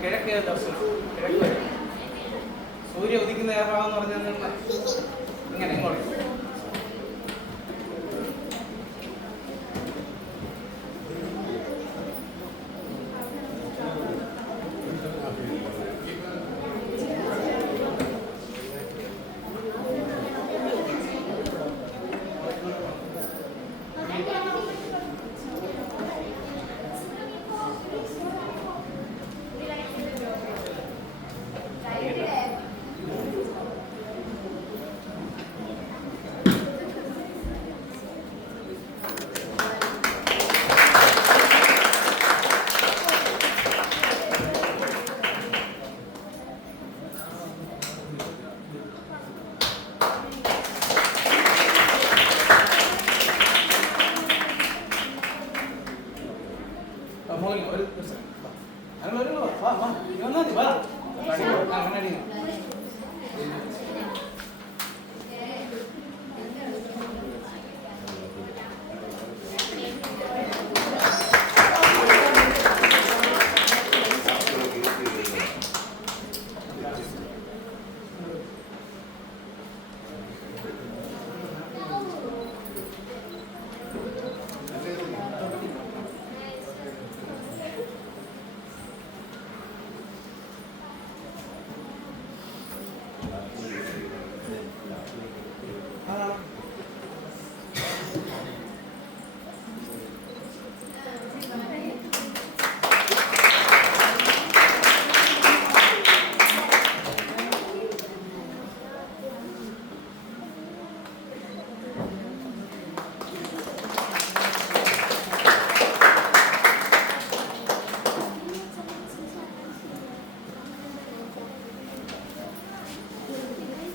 കിഴക്ക് ദർശനം, കിഴക്ക് സൂര്യ ഉദിക്കുന്ന ഏറാവെന്ന് പറഞ്ഞാൽ ഇങ്ങനെ ഇങ്ങോട്ട്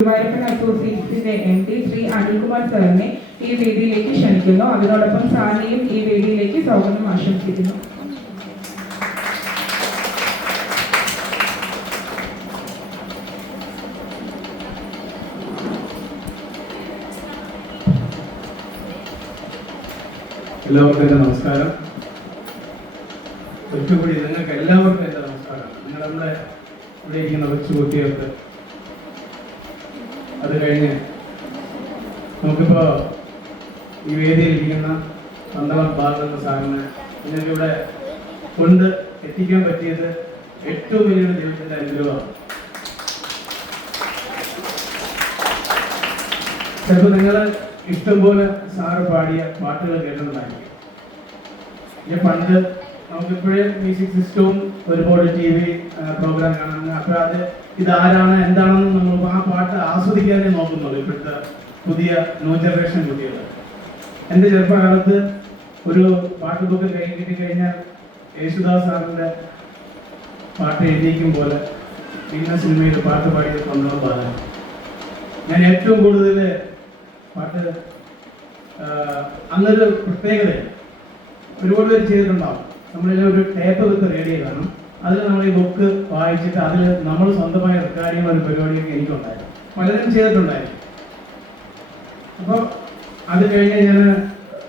ഗുരുവായൂരപ്പൻ അസോസിയേറ്റ്സിന്റെ MD ശ്രീ അനിൽകുമാർ സാറിനെ ഈ വേദിയിലേക്ക് ക്ഷണിക്കുന്നു. അതിനോടൊപ്പം സാറിനെയും ഈ വേദിയിലേക്ക് സ്വാഗതം ആശംസിക്കുന്നു. എല്ലാവർക്കും എൻ്റെ നമസ്കാരം. ഒരിക്കൽക്കൂടി നിങ്ങൾക്ക് എല്ലാവർക്കും എൻ്റെ നമസ്കാരം. നിങ്ങൾ നമ്മുടെ ഇവിടെ ഇരിക്കുന്ന കൊച്ചു കുട്ടികൾക്ക്, അത് കഴിഞ്ഞ് നമുക്കിപ്പോൾ ഈ വേദിയിലിരിക്കുന്ന പന്തളം ബാലചന്ദ്രൻ സാറിന് നിങ്ങൾക്കിവിടെ കൊണ്ട് എത്തിക്കാൻ പറ്റിയത് ഏറ്റവും വലിയൊരു ദൈവത്തിൻ്റെ അനുഗ്രഹമാണ്. ചിലപ്പോൾ നിങ്ങൾ ഇഷ്ടംപോലെ സാറ് പാടിയ പാട്ടുകൾ കേട്ടിട്ടുണ്ടായിരിക്കും. പണ്ട് നമുക്കിപ്പോഴും മ്യൂസിക് സിസ്റ്റവും ഒരുപാട് TV പ്രോഗ്രാം കാണുന്നത്. അപ്പോൾ അത് ഇതാരാണ് എന്താണെന്ന് നമ്മൾ ആ പാട്ട് ആസ്വദിക്കാനേ നോക്കുന്നുള്ളൂ ഇപ്പോഴത്തെ പുതിയ ന്യൂ ജനറേഷൻ കുട്ടികൾ. എൻ്റെ ചെറുപ്പകാലത്ത് ഒരു പാട്ട് ബുക്ക് കിട്ടിക്കഴിഞ്ഞാൽ യേശുദാസ് സാറിൻ്റെ പാട്ട് എഴുതിയിരിക്കും പോലെ ഇന്ന സിനിമയിൽ പാട്ട് പാടിയത് പന്തളം ബാലൻ. ഞാൻ ഏറ്റവും കൂടുതൽ പാട്ട് അന്നൊരു പ്രത്യേകതയാണ്. ഒരുപാട് പേര് ചെയ്തിട്ടുണ്ടാവും. നമ്മളിൽ ഒരു ടേപ്പ് വിത്ത് റേഡിയോ കാണും. അതിൽ നമ്മൾ ഈ ബുക്ക് വായിച്ചിട്ട് അതിൽ നമ്മൾ സ്വന്തമായി റെക്കോർഡ് ചെയ്യുന്ന ഒരു പരിപാടിയൊക്കെ എനിക്കുണ്ടായിരുന്നു. പലരും ചെയ്തിട്ടുണ്ടായിരുന്നു. അപ്പോൾ അത് കഴിഞ്ഞ് ഞാൻ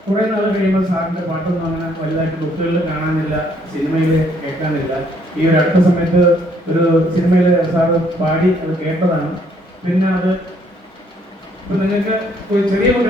കുറേ നാൾ കഴിയുമ്പോൾ സാറിൻ്റെ പാട്ടൊന്നും അങ്ങനെ വലുതായിട്ട് ബുക്കുകളിൽ കാണാനില്ല, സിനിമയിൽ കേൾക്കാനില്ല. ഈ ഒരു അടുത്ത സമയത്ത് ഒരു സിനിമയിൽ സാറ് പാടി അത് കേട്ടതാണ്. പിന്നെ അത് ഇപ്പം നിങ്ങൾക്ക് ചെറിയ